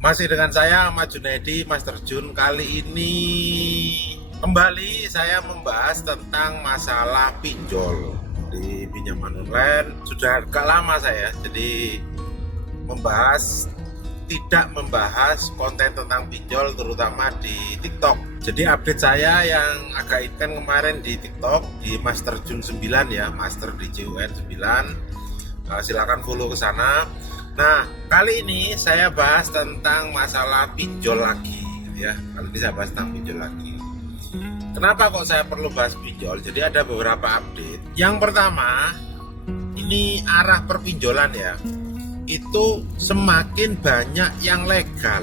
Masih dengan saya Ahmad Junaidi, Mas Terjun. Kali ini kembali saya membahas tentang masalah pinjol di pinjaman online. Sudah agak lama saya jadi tidak membahas konten tentang pinjol, terutama di TikTok. Jadi update saya yang agak intens kemarin di TikTok di Mas Terjun 9 ya, Master DJUN 9. Silakan follow ke sana. Nah, kali ini saya bahas tentang masalah pinjol lagi, gitu ya. Kali ini saya bahas tentang pinjol lagi. Kenapa kok saya perlu bahas pinjol? Jadi ada beberapa update. Yang pertama, ini arah perpinjolan ya. Itu semakin banyak yang legal.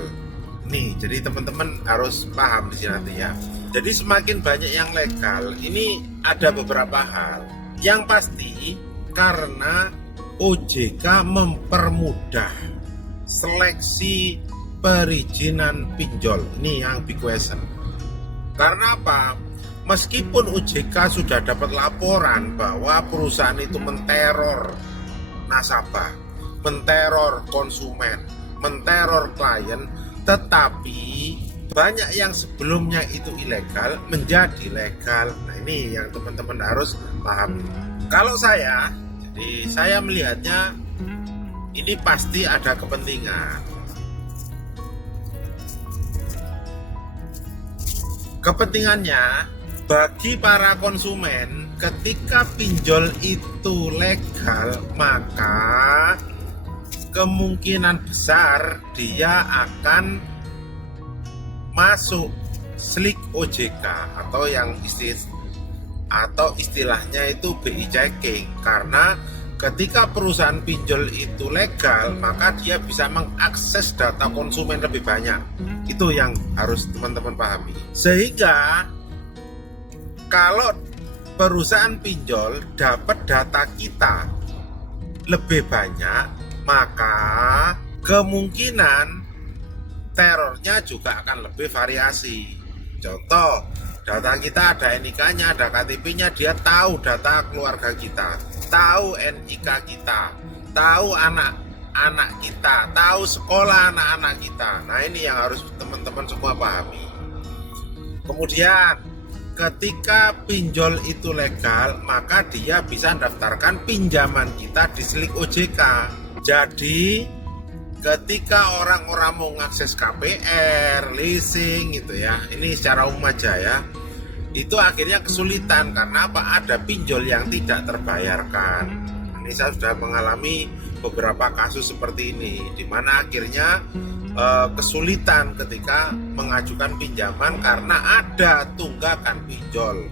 Nih, jadi teman-teman harus paham di sini nanti ya. Jadi semakin banyak yang legal. Ini ada beberapa hal. Yang pasti karena OJK mempermudah seleksi perizinan pinjol. Ini yang big question. Karena apa? Meskipun OJK sudah dapat laporan bahwa perusahaan itu menteror nasabah, menteror konsumen, menteror klien, tetapi banyak yang sebelumnya itu ilegal menjadi legal. Nah, ini yang teman-teman harus pahami. Kalau saya melihatnya ini pasti ada kepentingan. Kepentingannya bagi para konsumen, ketika pinjol itu legal, maka kemungkinan besar dia akan masuk slik OJK atau istilahnya itu BI checking. Karena ketika perusahaan pinjol itu legal, maka dia bisa mengakses data konsumen lebih banyak. Itu yang harus teman-teman pahami. Sehingga kalau perusahaan pinjol dapat data kita lebih banyak, maka kemungkinan terornya juga akan lebih variasi. Contoh, data kita ada NIK-nya, ada KTP-nya, dia tahu data keluarga kita, tahu NIK kita, tahu anak-anak kita, tahu sekolah anak-anak kita. Nah, ini yang harus teman-teman semua pahami. Kemudian, ketika pinjol itu legal, maka dia bisa mendaftarkan pinjaman kita di slik OJK. Jadi, ketika orang-orang mau mengakses KPR, leasing gitu ya, ini secara umum aja ya, itu akhirnya kesulitan karena apa? Ada pinjol yang tidak terbayarkan. Ini saya sudah mengalami beberapa kasus seperti ini, di mana akhirnya kesulitan ketika mengajukan pinjaman karena ada tunggakan pinjol,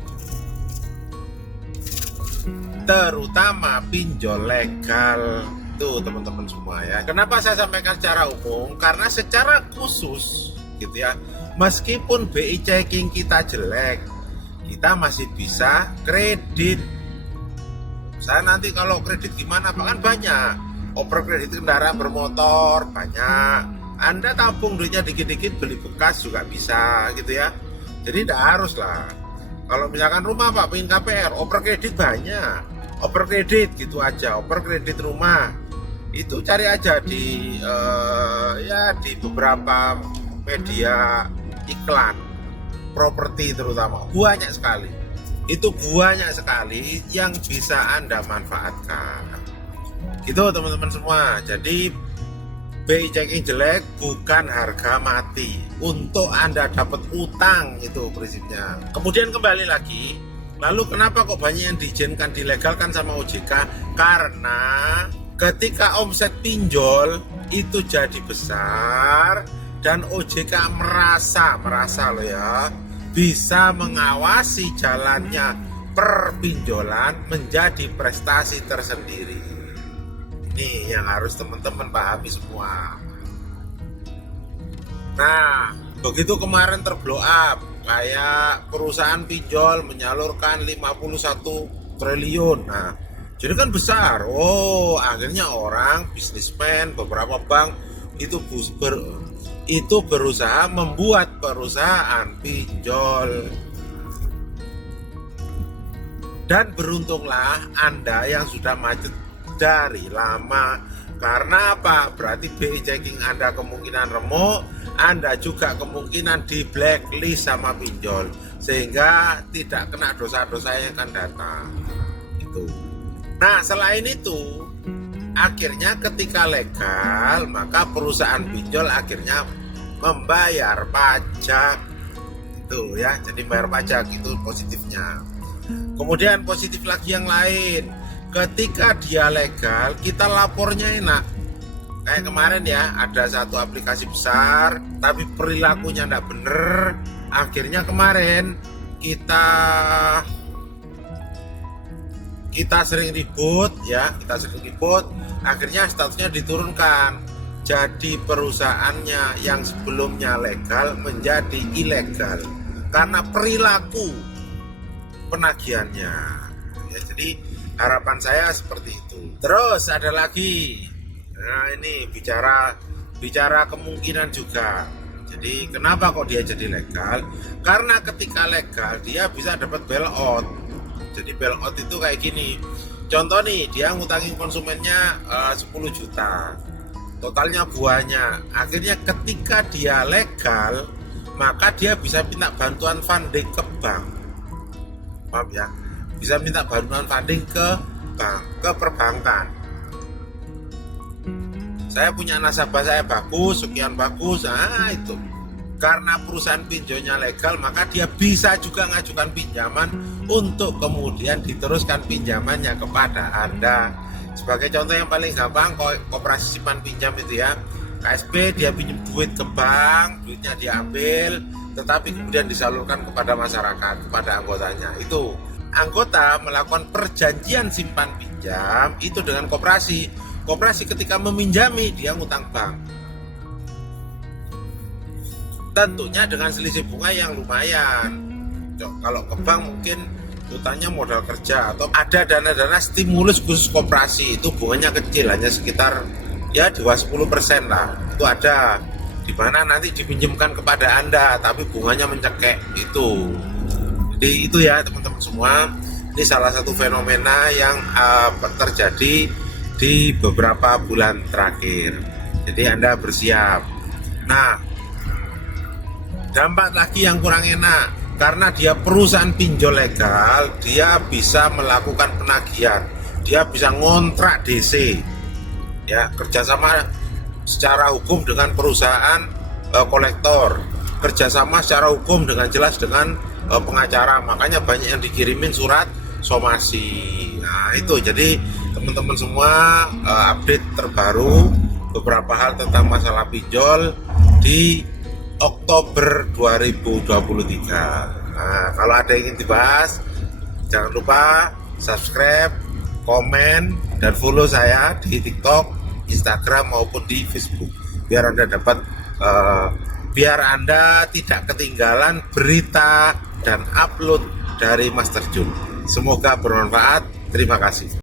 terutama pinjol legal. Tuh teman-teman semua ya. Kenapa saya sampaikan secara umum? Karena secara khusus gitu ya, meskipun BI checking kita jelek, kita masih bisa kredit. Saya nanti kalau kredit gimana? Kan banyak. Oper kredit kendaraan bermotor banyak. Anda tabung duitnya dikit-dikit beli bekas juga bisa gitu ya. Jadi tidak harus lah. Kalau misalkan rumah Pak pengen KPR, oper kredit banyak. Oper kredit gitu aja, oper kredit rumah. Itu cari aja di di beberapa media iklan properti, terutama banyak sekali. Itu banyak sekali yang bisa Anda manfaatkan. Gitu teman-teman semua. Jadi BI checking jelek bukan harga mati untuk Anda dapat utang, itu prinsipnya. Kemudian kembali lagi, lalu kenapa kok banyak yang diizinkan dilegalkan sama OJK? Karena ketika omset pinjol itu jadi besar dan OJK merasa loh ya, bisa mengawasi jalannya perpinjolan menjadi prestasi tersendiri. Ini yang harus teman-teman pahami semua. Nah, begitu kemarin terblow up, kayak perusahaan pinjol menyalurkan 51 triliun. Nah, jadi kan besar. Oh, akhirnya orang, bisnismen, beberapa bank itu berusaha membuat perusahaan pinjol. Dan beruntunglah Anda yang sudah macet dari lama, Karena apa? Berarti BI checking Anda kemungkinan remuk, Anda juga kemungkinan di blacklist sama pinjol, sehingga tidak kena dosa-dosa yang akan datang. Itu. Nah, selain itu, akhirnya ketika legal, maka perusahaan pinjol akhirnya membayar pajak. Itu ya, jadi bayar pajak itu positifnya. Kemudian positif lagi yang lain, ketika dia legal, kita lapornya enak. Kayak kemarin ya, ada satu aplikasi besar, tapi perilakunya enggak bener. Akhirnya kemarin kita sering ribut ya, akhirnya statusnya diturunkan. Jadi perusahaannya yang sebelumnya legal menjadi ilegal karena perilaku penagihannya. Ya, jadi harapan saya seperti itu. Terus ada lagi, nah ini bicara kemungkinan juga. Jadi kenapa kok dia jadi legal? Karena ketika legal dia bisa dapat bailout. Jadi bailout itu kayak gini. Contoh nih, dia ngutangin konsumennya 10 juta. Totalnya buahnya. Akhirnya ketika dia legal, maka dia bisa minta bantuan funding ke bank. Paham ya? Bisa minta bantuan funding ke bank, ke perbankan. Saya punya nasabah saya bagus, sekian bagus, nah itu. Karena perusahaan pinjolnya legal, maka dia bisa juga ngajukan pinjaman untuk kemudian diteruskan pinjamannya kepada Anda. Sebagai contoh yang paling gampang, koperasi simpan pinjam itu ya, KSP dia pinjam duit ke bank, duitnya diambil, tetapi kemudian disalurkan kepada masyarakat, kepada anggotanya. Itu anggota melakukan perjanjian simpan pinjam itu dengan koperasi. Koperasi ketika meminjami dia ngutang bank. Tentunya dengan selisih bunga yang lumayan. Kalau ke bank mungkin utangnya modal kerja atau ada dana-dana stimulus khusus koperasi, itu bunganya kecil, hanya sekitar ya 10% lah. Itu ada di mana nanti dipinjamkan kepada Anda tapi bunganya mencekek itu. Jadi itu ya teman-teman semua, ini salah satu fenomena yang terjadi di beberapa bulan terakhir. Jadi Anda bersiap. Nah, dampak lagi yang kurang enak, karena dia perusahaan pinjol legal, dia bisa melakukan penagihan, dia bisa ngontrak DC, ya, kerjasama secara hukum dengan perusahaan kolektor, kerjasama secara hukum dengan jelas dengan pengacara, makanya banyak yang dikirimin surat somasi. Nah itu, jadi teman-teman semua update terbaru beberapa hal tentang masalah pinjol di Oktober 2023. Nah, kalau ada yang ingin dibahas, jangan lupa subscribe, komen, dan follow saya di TikTok, Instagram maupun di Facebook. Biar Anda tidak ketinggalan berita dan upload dari Mas Terjun. Semoga bermanfaat. Terima kasih.